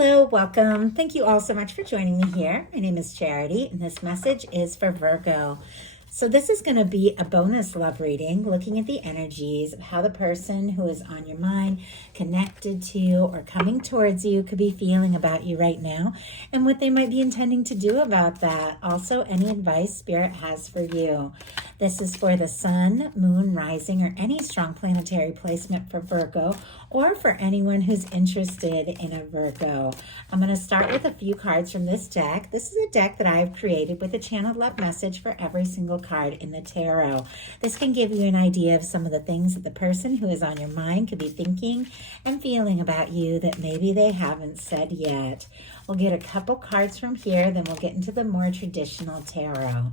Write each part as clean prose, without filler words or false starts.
Hello, welcome. Thank you all so much for joining me here. My name is Charity, and this message is for Virgo. So this is going to be a bonus love reading, looking at the energies of how the person who is on your mind, connected to, or coming towards you could be feeling about you right now, and what they might be intending to do about that. Also, any advice Spirit has for you. This is for the sun, moon, rising, or any strong planetary placement for Virgo, or for anyone who's interested in a Virgo. I'm going to start with a few cards from this deck. This is a deck that I've created with a channeled love message for every single card in the tarot. This can give you an idea of some of the things that the person who is on your mind could be thinking and feeling about you that maybe they haven't said yet. We'll get a couple cards from here, then we'll get into the more traditional tarot.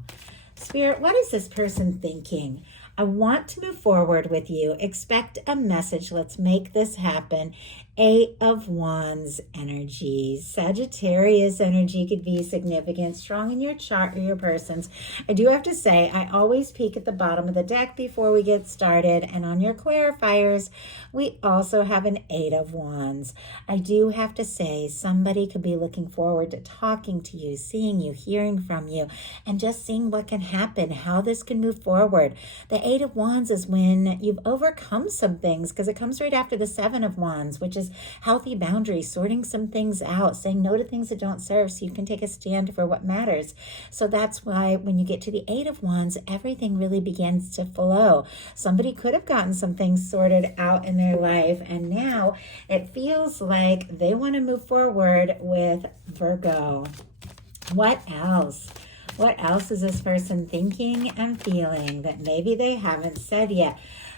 Spirit, what is this person thinking? I want to move forward with you. Expect a message. Let's make this happen. 8 of Wands energy. Sagittarius energy could be significant, strong in your chart or your person's. I do have to say, I always peek at the bottom of the deck before we get started. And on your clarifiers, we also have an 8 of Wands. I do have to say, somebody could be looking forward to talking to you, seeing you, hearing from you, and just seeing what can happen, how this can move forward. The 8 of Wands is when you've overcome some things, because it comes right after the 7 of Wands, which is healthy boundaries, sorting some things out, saying no to things that don't serve so you can take a stand for what matters. So that's why when you get to the 8 of Wands, everything really begins to flow. Somebody could have gotten some things sorted out in their life, and now it feels like they want to move forward with Virgo. What else? What else is this person thinking and feeling that maybe they haven't said yet?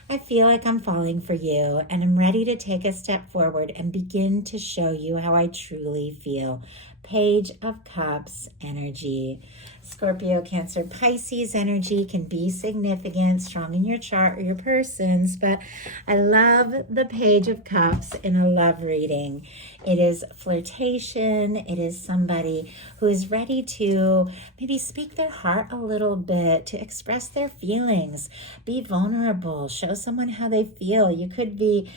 I feel like I'm falling for you, and I'm ready to take a step forward and begin to show you how I truly feel. Page of Cups energy. Scorpio, Cancer, Pisces energy can be significant, strong in your chart or your person's, but I love the Page of Cups in a love reading. It is flirtation. It is somebody who is ready to maybe speak their heart a little bit, to express their feelings, be vulnerable, show someone how they feel. You could be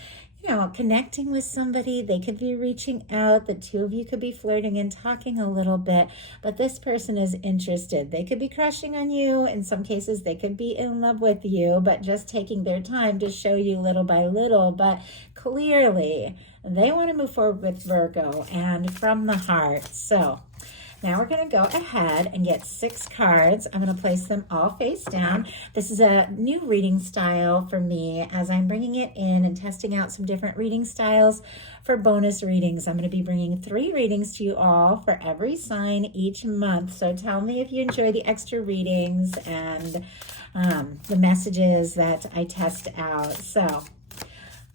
connecting with somebody. They could be reaching out. The two of you could be flirting and talking a little bit, but this person is interested. They could be crushing on you. In some cases, they could be in love with you, but just taking their time to show you little by little. But clearly, they want to move forward with Virgo and from the heart. So now we're going to go ahead and get 6 cards. I'm going to place them all face down. This is a new reading style for me as I'm bringing it in and testing out some different reading styles for bonus readings. I'm going to be bringing 3 readings to you all for every sign each month. So tell me if you enjoy the extra readings and the messages that I test out. So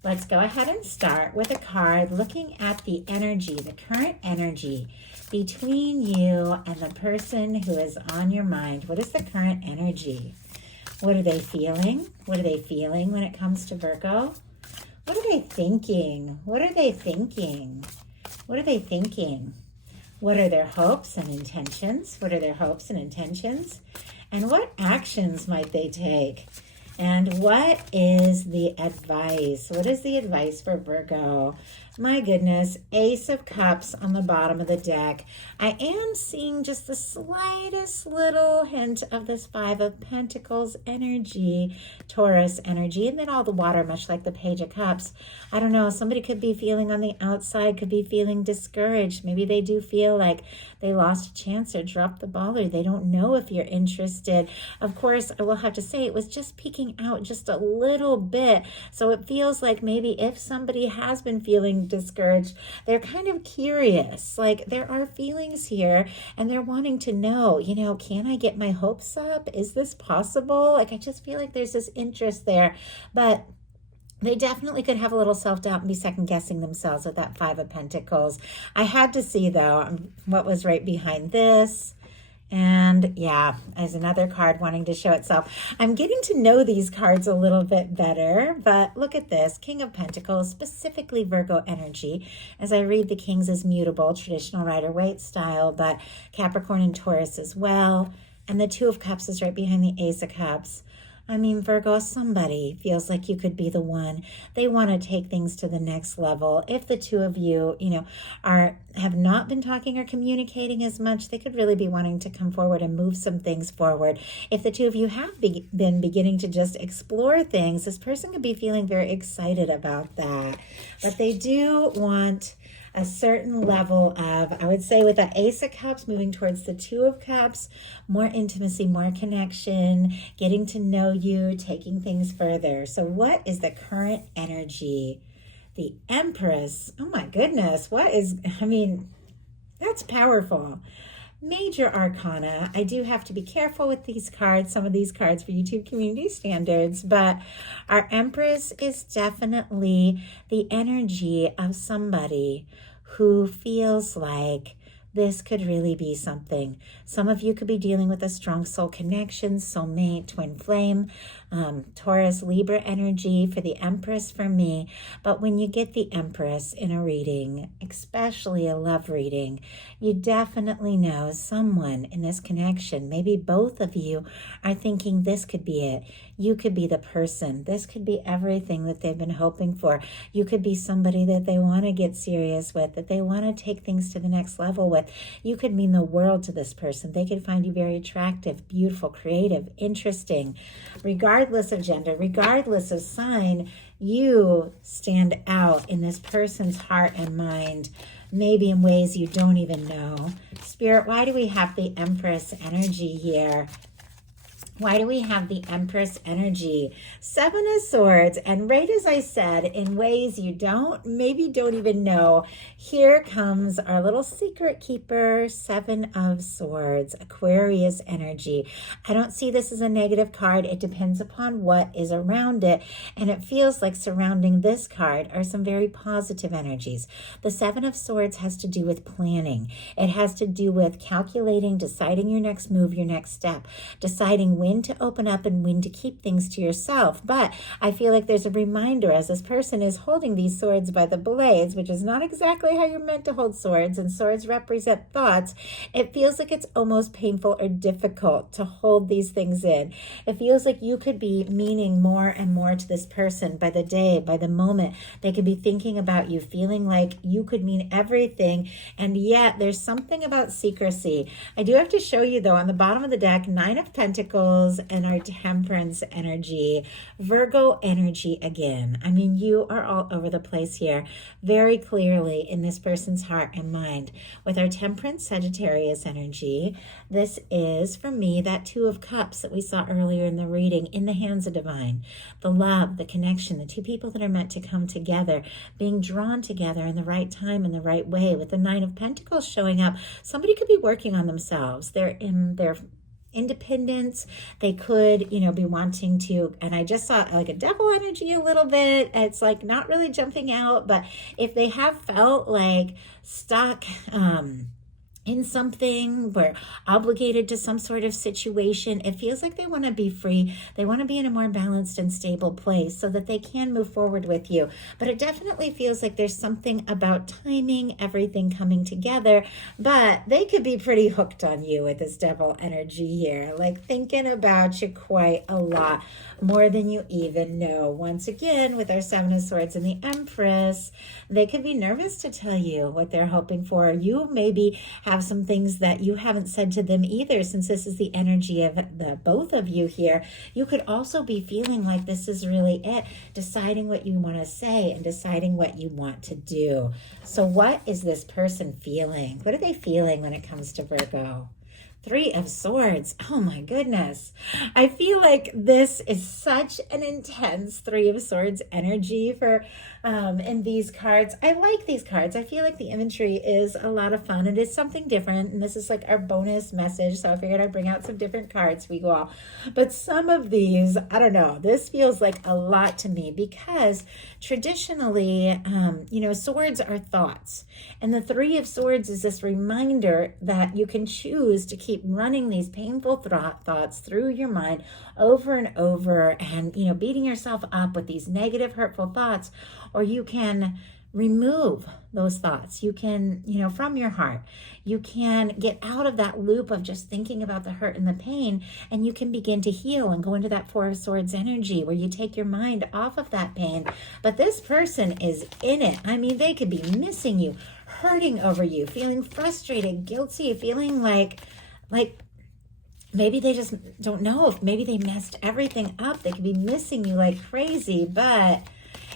let's go ahead and start with a card looking at the energy, the current energy between you and the person who is on your mind. What is the current energy? What are they feeling? What are they feeling when it comes to Virgo? What are they thinking? What are they thinking? What are they thinking? What are their hopes and intentions? What are their hopes and intentions? And what actions might they take? And what is the advice? What is the advice for Virgo? My goodness, Ace of Cups on the bottom of the deck. I am seeing just the slightest little hint of this 5 of Pentacles energy, Taurus energy, and then all the water, much like the Page of Cups. I don't know, somebody could be feeling on the outside, could be feeling discouraged. Maybe they do feel like they lost a chance or dropped the ball, or they don't know if you're interested. Of course, I will have to say it was just peeking out just a little bit. So it feels like maybe if somebody has been feeling discouraged, they're kind of curious. Like there are feelings here and they're wanting to know, can I get my hopes up? Is this possible? Like I just feel like there's this interest there, but they definitely could have a little self-doubt and be second-guessing themselves with that 5 of Pentacles. I had to see, though, what was right behind this. And yeah, as another card wanting to show itself. I'm getting to know these cards a little bit better, but look at this. King of Pentacles, specifically Virgo energy. As I read, the Kings is mutable, traditional Rider-Waite style, but Capricorn and Taurus as well. And the 2 of Cups is right behind the Ace of Cups. I mean, Virgo, somebody feels like you could be the one. They want to take things to the next level. If the two of you, have not been talking or communicating as much, they could really be wanting to come forward and move some things forward. If the two of you have been beginning to just explore things, this person could be feeling very excited about that. But they do want a certain level of, I would say with the Ace of Cups moving towards the Two of Cups, more intimacy, more connection, getting to know you, taking things further. So what is the current energy? The Empress. Oh my goodness. That's powerful. Major Arcana. I do have to be careful with these cards, some of these cards for YouTube community standards, but our Empress is definitely the energy of somebody who feels like this could really be something. Some of you could be dealing with a strong soul connection, soulmate, twin flame, Taurus, Libra energy for the Empress for me. But when you get the Empress in a reading, especially a love reading, you definitely know someone in this connection, maybe both of you are thinking this could be it. You could be the person. This could be everything that they've been hoping for. You could be somebody that they want to get serious with, that they want to take things to the next level with. You could mean the world to this person. They could find you very attractive, beautiful, creative, interesting. Regardless of gender, regardless of sign, you stand out in this person's heart and mind, maybe in ways you don't even know. Spirit, why do we have the Empress energy here? Why do we have the Empress energy? Seven of Swords, and right as I said, in ways you maybe don't even know, here comes our little secret keeper, Seven of Swords, Aquarius energy. I don't see this as a negative card. It depends upon what is around it, and it feels like surrounding this card are some very positive energies. The Seven of Swords has to do with planning. It has to do with calculating, deciding your next move, your next step, deciding when to open up and when to keep things to yourself. But I feel like there's a reminder as this person is holding these swords by the blades, which is not exactly how you're meant to hold swords, and swords represent thoughts. It feels like it's almost painful or difficult to hold these things in. It feels like you could be meaning more and more to this person by the day, by the moment. They could be thinking about you, feeling like you could mean everything, and yet there's something about secrecy. I do have to show you though, on the bottom of the deck, Nine of Pentacles and our Temperance energy, Virgo energy again. I mean, you are all over the place here, very clearly in this person's heart and mind. With our Temperance Sagittarius energy, this is, for me, that Two of Cups that we saw earlier in the reading, in the hands of divine. The love, the connection, the two people that are meant to come together, being drawn together in the right time, in the right way. With the Nine of Pentacles showing up, somebody could be working on themselves. They're in their independence. They could, be wanting to, and I just saw like a devil energy a little bit. It's like not really jumping out, but if they have felt like stuck, in something, we're obligated to some sort of situation, it feels like they want to be free. They want to be in a more balanced and stable place so that they can move forward with you. But it definitely feels like there's something about timing, everything coming together, but they could be pretty hooked on you with this devil energy here, like thinking about you quite a lot, more than you even know. Once again, with our Seven of Swords and the Empress, they could be nervous to tell you what they're hoping for. You maybe have some things that you haven't said to them either, since this is the energy of the both of you here. You could also be feeling like this is really it, deciding what you want to say and deciding what you want to do. So what is this person feeling? What are they feeling when it comes to Virgo? Three of Swords. Oh my goodness. I feel like this is such an intense Three of Swords energy for in these cards. I like these cards. I feel like the imagery is a lot of fun. It is something different, and this is like our bonus message, so I figured I'd bring out some different cards for you all. But some of these, I don't know, this feels like a lot to me because traditionally, swords are thoughts, and the Three of Swords is this reminder that you can choose to keep running these painful thoughts through your mind over and over, and beating yourself up with these negative, hurtful thoughts, or you can remove those thoughts. You can, from your heart, you can get out of that loop of just thinking about the hurt and the pain, and you can begin to heal and go into that Four of Swords energy where you take your mind off of that pain. But this person is in it. I mean, they could be missing you, hurting over you, feeling frustrated, guilty, feeling like maybe they just don't know if maybe they messed everything up. They could be missing you like crazy, but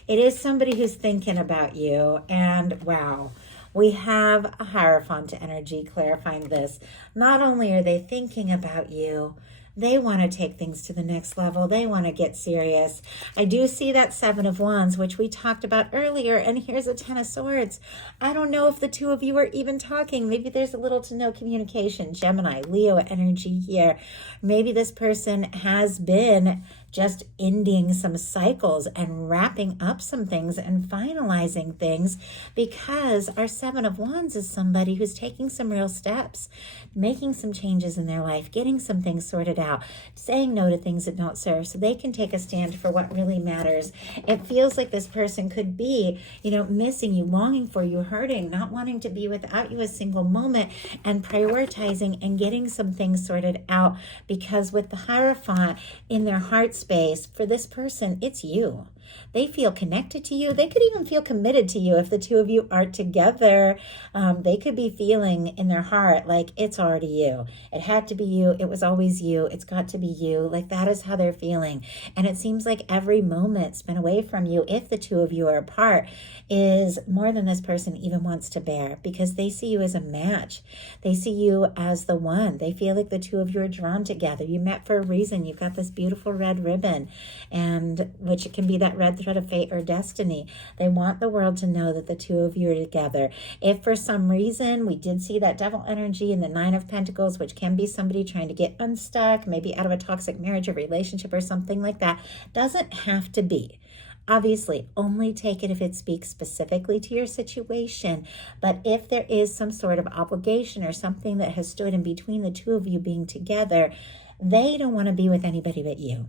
it is somebody who's thinking about you. And wow, we have a Hierophant energy clarifying this. Not only are they thinking about you, they want to take things to the next level. They want to get serious. I do see that Seven of Wands, which we talked about earlier, and here's a Ten of Swords. I don't know if the two of you are even talking. Maybe there's a little to no communication. Gemini, Leo energy here. Maybe this person has been just ending some cycles and wrapping up some things and finalizing things, because our Seven of Wands is somebody who's taking some real steps, making some changes in their life, getting some things sorted out, saying no to things that don't serve so they can take a stand for what really matters. It feels like this person could be, missing you, longing for you, hurting, not wanting to be without you a single moment, and prioritizing and getting some things sorted out, because with the Hierophant in their heart space, for this person, it's you. They feel connected to you. They could even feel committed to you if the two of you are together. They could be feeling in their heart like it's already you. It had to be you. It was always you. It's got to be you. Like that is how they're feeling. And it seems like every moment spent away from you, if the two of you are apart, is more than this person even wants to bear, because they see you as a match. They see you as the one. They feel like the two of you are drawn together. You met for a reason. You've got this beautiful red ribbon, and which it can be that red thread of fate or destiny. They want the world to know that the two of you are together. If for some reason we did see that devil energy in the Nine of Pentacles, which can be somebody trying to get unstuck, maybe out of a toxic marriage or relationship or something like that, doesn't have to be. Obviously, only take it if it speaks specifically to your situation. But if there is some sort of obligation or something that has stood in between the two of you being together, they don't want to be with anybody but you.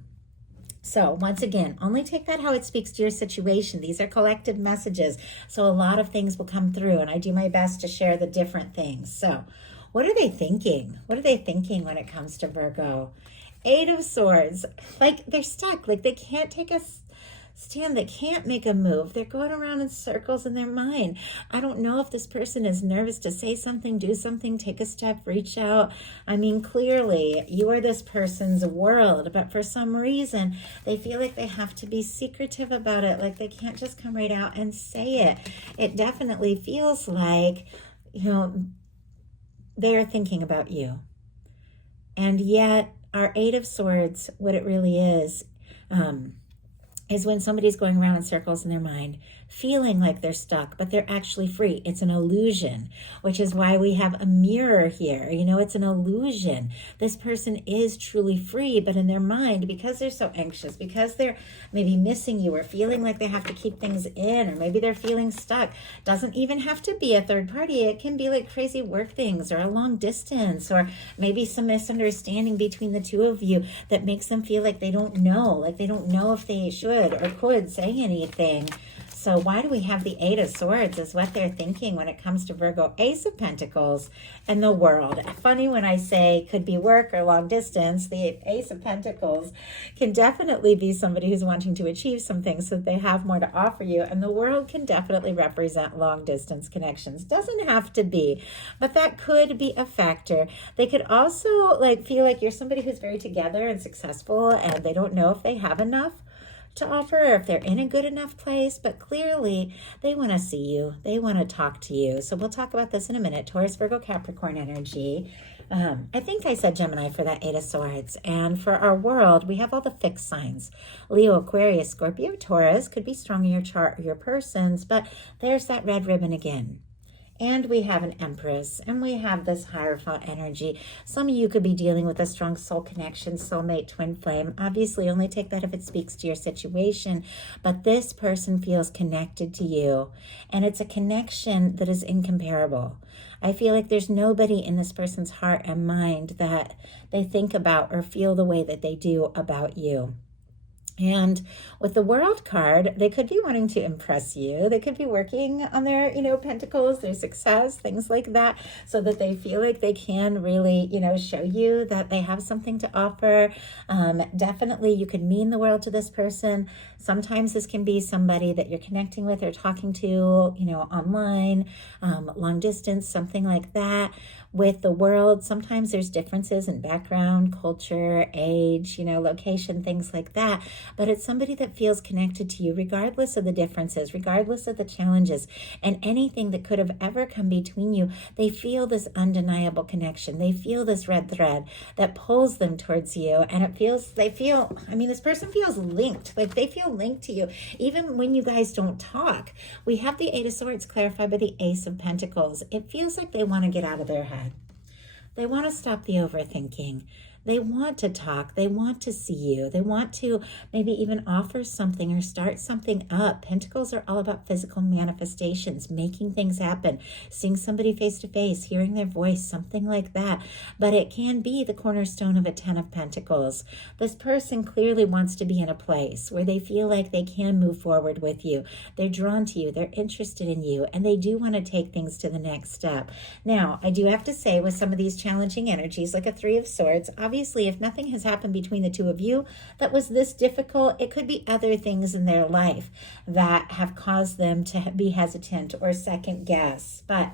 So once again, only take that how it speaks to your situation. These are collective messages. So a lot of things will come through, and I do my best to share the different things. So what are they thinking? What are they thinking when it comes to Virgo? Eight of Swords. Like they're stuck. Like they can't take a stand. They can't make a move. They're going around in circles in their mind. I don't know if this person is nervous to say something, do something, take a step, reach out. I mean, clearly you are this person's world, but for some reason they feel like they have to be secretive about it. Like they can't just come right out and say it. It definitely feels like, they're thinking about you. And yet our Eight of Swords, what it really is when somebody's going around in circles in their mind, feeling like they're stuck, but they're actually free. It's an illusion, which is why we have a mirror here. It's an illusion. This person is truly free, but in their mind, because they're so anxious, because they're maybe missing you or feeling like they have to keep things in, or maybe they're feeling stuck. Doesn't even have to be a third party. It can be like crazy work things or a long distance, or maybe some misunderstanding between the two of you that makes them feel like they don't know if they should or could say anything. So why do we have the Eight of Swords is what they're thinking when it comes to Virgo. Ace of Pentacles and the World. Funny when I say could be work or long distance, the Ace of Pentacles can definitely be somebody who's wanting to achieve some things so that they have more to offer you. And the World can definitely represent long distance connections. Doesn't have to be, but that could be a factor. They could also feel like you're somebody who's very together and successful, and they don't know if they have enough to offer, or if they're in a good enough place, but clearly they want to see you. They want to talk to you. So we'll talk about this in a minute. Taurus, Virgo, Capricorn energy. I think I said Gemini for that Eight of Swords. And for our World, we have all the fixed signs. Leo, Aquarius, Scorpio, Taurus. Could be strong in your chart or your persons, but there's that red ribbon again. And we have an Empress, and we have this Hierophant energy. Some of you could be dealing with a strong soul connection, soulmate, twin flame. Obviously, only take that if it speaks to your situation. But this person feels connected to you, and it's a connection that is incomparable. I feel like there's nobody in this person's heart and mind that they think about or feel the way that they do about you. And with the World card, they could be wanting to impress you. They could be working on their, pentacles, their success, things like that, so that they feel like they can really, show you that they have something to offer. Definitely, you could mean the world to this person. Sometimes this can be somebody that you're connecting with or talking to, online, long distance, something like that. With the World, sometimes there's differences in background, culture, age, location, things like that. But it's somebody that feels connected to you regardless of the differences, regardless of the challenges, and anything that could have ever come between you. They feel this undeniable connection. They feel this red thread that pulls them towards you. And this person feels linked, like they feel linked to you. Even when you guys don't talk, we have the Eight of Swords clarified by the Ace of Pentacles. It feels like they want to get out of their head. They want to stop the overthinking. They want to talk. They want to see you. They want to maybe even offer something or start something up. Pentacles are all about physical manifestations, making things happen, seeing somebody face to face, hearing their voice, something like that. But it can be the cornerstone of a 10 of Pentacles. This person clearly wants to be in a place where they feel like they can move forward with you. They're drawn to you. They're interested in you. And they do want to take things to the next step. Now, I do have to say, with some of these challenging energies, like a Three of Swords, obviously, if nothing has happened between the two of you that was this difficult, it could be other things in their life that have caused them to be hesitant or second guess. But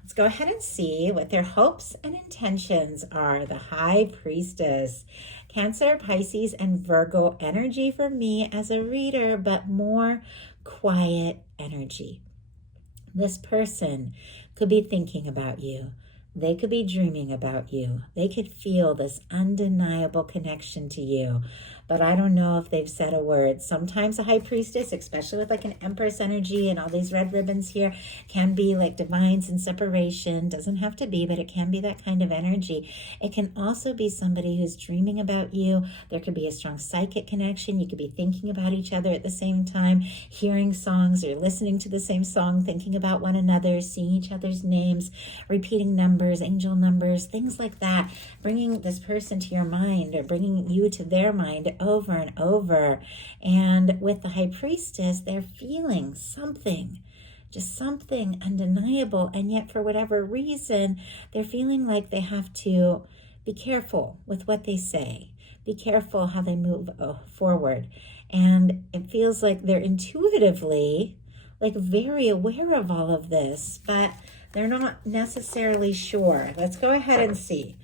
let's go ahead and see what their hopes and intentions are. The High Priestess, Cancer, Pisces, and Virgo energy for me as a reader, but more quiet energy. This person could be thinking about you. They could be dreaming about you. They could feel this undeniable connection to you. But I don't know if they've said a word. Sometimes a High Priestess, especially with like an Empress energy and all these red ribbons here, can be like divines in separation. Doesn't have to be, but it can be that kind of energy. It can also be somebody who's dreaming about you. There could be a strong psychic connection. You could be thinking about each other at the same time, hearing songs or listening to the same song, thinking about one another, seeing each other's names, repeating numbers, angel numbers, things like that, bringing this person to your mind or bringing you to their mind over and over. And with the High Priestess, they're feeling something, just something undeniable. And yet, for whatever reason, they're feeling like they have to be careful with what they say, be careful how they move forward. And it feels like they're intuitively like very aware of all of this, but they're not necessarily sure. Let's go ahead and see.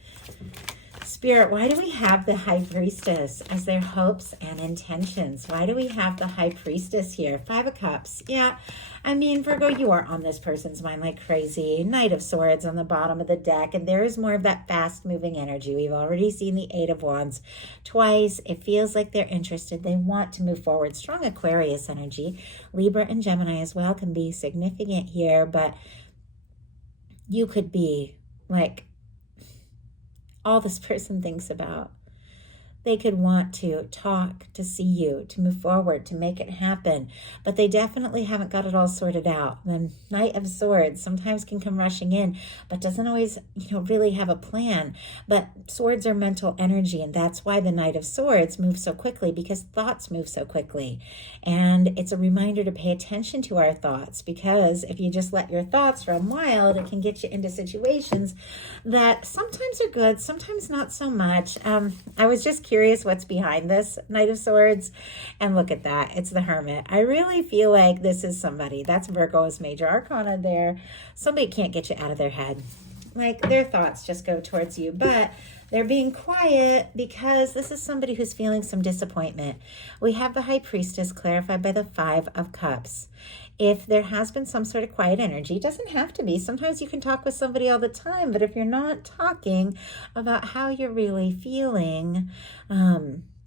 Spirit, why do we have the High Priestess as their hopes and intentions? Why do we have the High Priestess here? Five of Cups. Yeah, I mean, Virgo, you are on this person's mind like crazy. Knight of Swords on the bottom of the deck, and there is more of that fast-moving energy. We've already seen the Eight of Wands twice. It feels like they're interested. They want to move forward. Strong Aquarius energy. Libra and Gemini as well can be significant here, but you could be like all this person thinks about. They could want to talk, to see you, to move forward, to make it happen, but they definitely haven't got it all sorted out. The Knight of Swords sometimes can come rushing in, but doesn't always, really have a plan. But swords are mental energy, and that's why the Knight of Swords moves so quickly, because thoughts move so quickly. And it's a reminder to pay attention to our thoughts, because if you just let your thoughts run wild, it can get you into situations that sometimes are good, sometimes not so much. I was just curious what's behind this Knight of Swords, and look at that, it's the Hermit. I really feel like this is somebody, that's Virgo's major arcana there. Somebody can't get you out of their head, like their thoughts just go towards you, but they're being quiet because this is somebody who's feeling some disappointment. We have the High Priestess clarified by the Five of Cups. If there has been some sort of quiet energy, it doesn't have to be. Sometimes you can talk with somebody all the time, but if you're not talking about how you're really feeling,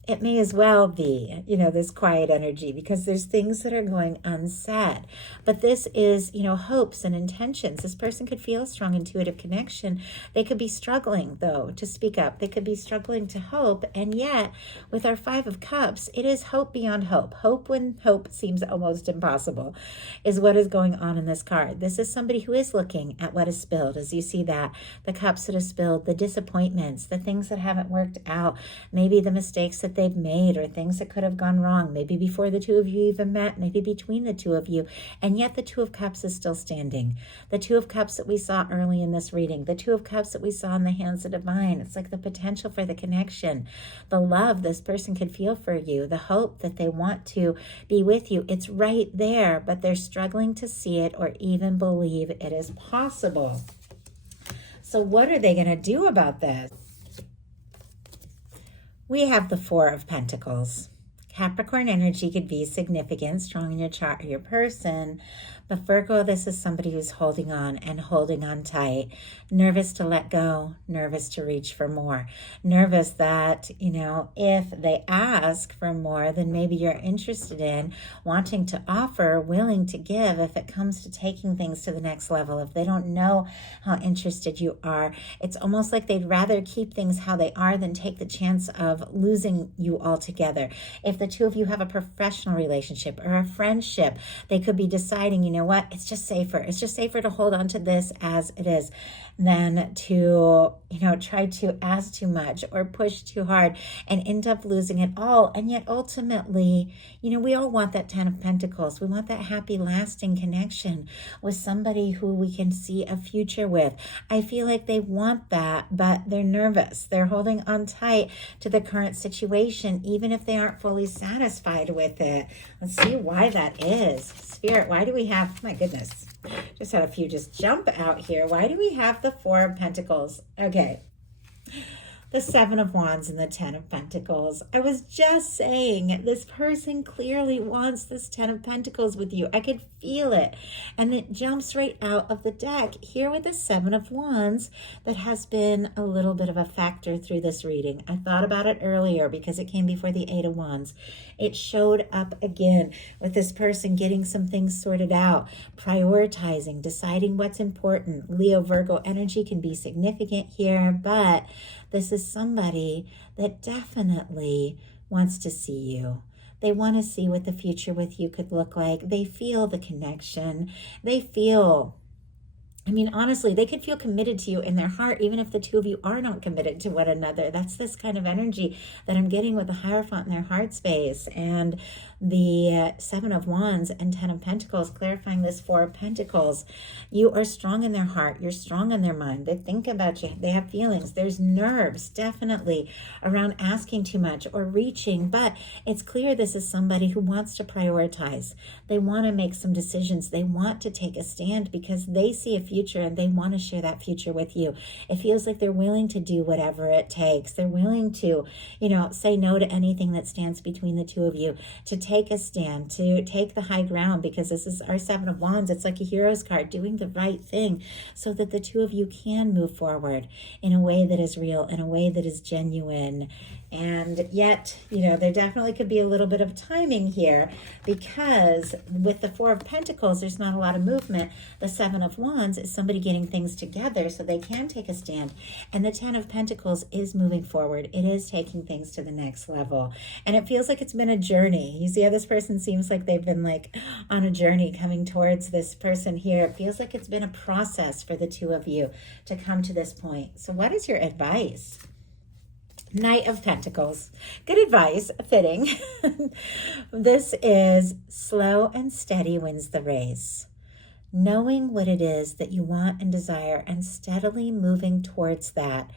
it may as well be, this quiet energy, because there's things that are going unsaid. But this is, hopes and intentions. This person could feel a strong intuitive connection. They could be struggling, though, to speak up. They could be struggling to hope. And yet, with our Five of Cups, it is hope beyond hope. Hope when hope seems almost impossible is what is going on in this card. This is somebody who is looking at what is spilled. As you see that, the cups that are spilled, the disappointments, the things that haven't worked out, maybe the mistakes that they've made or things that could have gone wrong, maybe before the two of you even met, maybe between the two of you, and yet the Two of Cups is still standing. The Two of Cups that we saw early in this reading, the Two of Cups that we saw in the hands of divine, it's like the potential for the connection, the love this person could feel for you, the hope that they want to be with you. It's right there, but they're struggling to see it or even believe it is possible. So what are they going to do about this? We have the Four of Pentacles. Capricorn energy could be significant, strong in your chart or your person. But Virgo, this is somebody who's holding on and holding on tight, nervous to let go, nervous to reach for more, nervous that, if they ask for more than maybe you're interested in, wanting to offer, willing to give, if it comes to taking things to the next level, if they don't know how interested you are, it's almost like they'd rather keep things how they are than take the chance of losing you altogether. If the two of you have a professional relationship or a friendship, they could be deciding, you know what, it's just safer. It's just safer to hold on to this as it is than to, try to ask too much or push too hard and end up losing it all. And yet ultimately, we all want that Ten of Pentacles. We want that happy, lasting connection with somebody who we can see a future with. I feel like they want that, but they're nervous. They're holding on tight to the current situation, even if they aren't fully satisfied with it. Let's see why that is. Spirit, why do we have, my goodness, just had a few just jump out here. Why do we have the Four of Pentacles? Okay. The Seven of Wands and the Ten of Pentacles. I was just saying, this person clearly wants this Ten of Pentacles with you. I could feel it. And it jumps right out of the deck. Here with the Seven of Wands, that has been a little bit of a factor through this reading. I thought about it earlier because it came before the Eight of Wands. It showed up again with this person getting some things sorted out, prioritizing, deciding what's important. Leo, Virgo energy can be significant here, but this is somebody that definitely wants to see you. They want to see what the future with you could look like. They feel the connection. They feel, honestly, they could feel committed to you in their heart, even if the two of you are not committed to one another. That's this kind of energy that I'm getting with the Hierophant in their heart space. And the Seven of Wands and Ten of Pentacles, clarifying this Four of Pentacles. You are strong in their heart. You're strong in their mind. They think about you. They have feelings. There's nerves, definitely, around asking too much or reaching. But it's clear this is somebody who wants to prioritize. They want to make some decisions. They want to take a stand because they see a future and they want to share that future with you. It feels like they're willing to do whatever it takes. They're willing to, say no to anything that stands between the two of you, to take a stand, to take the high ground, because this is our Seven of Wands. It's like a hero's card, doing the right thing so that the two of you can move forward in a way that is real, in a way that is genuine. And yet, there definitely could be a little bit of timing here, because with the Four of Pentacles, there's not a lot of movement. The Seven of Wands is somebody getting things together so they can take a stand. And the Ten of Pentacles is moving forward. It is taking things to the next level. And it feels like it's been a journey. You see how this person seems like they've been on a journey coming towards this person here. It feels like it's been a process for the two of you to come to this point. So what is your advice? Knight of Pentacles. Good advice, fitting. This is slow and steady wins the race. Knowing what it is that you want and desire and steadily moving towards that.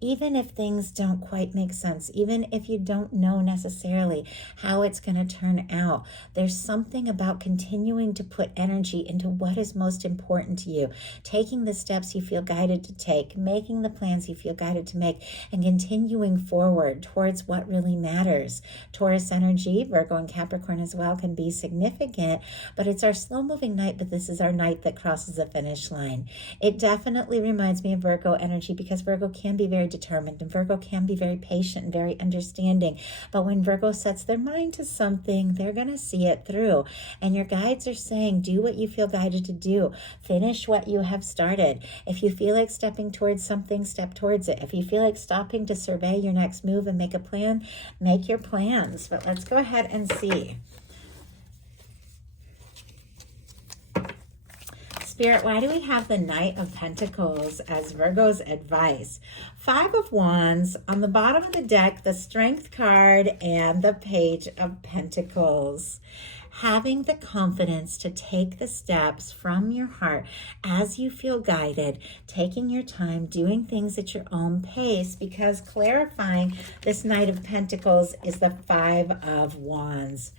Even if things don't quite make sense, even if you don't know necessarily how it's going to turn out, there's something about continuing to put energy into what is most important to you, taking the steps you feel guided to take, making the plans you feel guided to make, and continuing forward towards what really matters. Taurus energy, Virgo and Capricorn as well, can be significant, but it's our slow-moving night, but this is our night that crosses the finish line. It definitely reminds me of Virgo energy, because Virgo can be very determined, and Virgo can be very patient and very understanding. But when Virgo sets their mind to something, they're going to see it through. And your guides are saying, do what you feel guided to do. Finish what you have started. If you feel like stepping towards something, step towards it. If you feel like stopping to survey your next move and make a plan, make your plans. But let's go ahead and see. Spirit, why do we have the Knight of Pentacles as Virgo's advice? Five of Wands, on the bottom of the deck, the Strength card and the Page of Pentacles. Having the confidence to take the steps from your heart as you feel guided, taking your time, doing things at your own pace, because clarifying this Knight of Pentacles is the Five of Wands.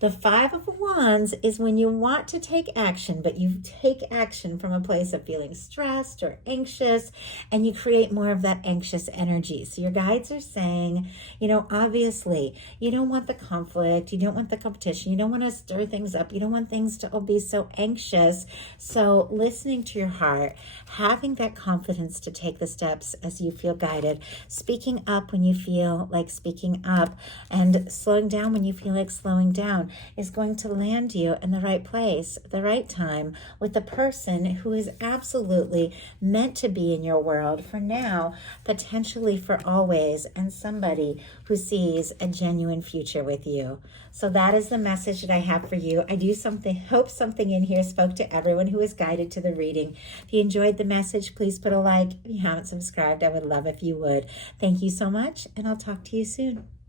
The Five of Wands is when you want to take action, but you take action from a place of feeling stressed or anxious, and you create more of that anxious energy. So your guides are saying, you know, obviously, you don't want the conflict, you don't want the competition, you don't want to stir things up, you don't want things to all be so anxious. So listening to your heart, having that confidence to take the steps as you feel guided, speaking up when you feel like speaking up, and slowing down when you feel like slowing down, is going to land you in the right place, the right time, with the person who is absolutely meant to be in your world for now, potentially for always, and somebody who sees a genuine future with you. So that is the message that I have for you. I do hope something in here spoke to everyone who is guided to the reading. If you enjoyed the message, please put a like. If you haven't subscribed, I would love if you would. Thank you so much, and I'll talk to you soon.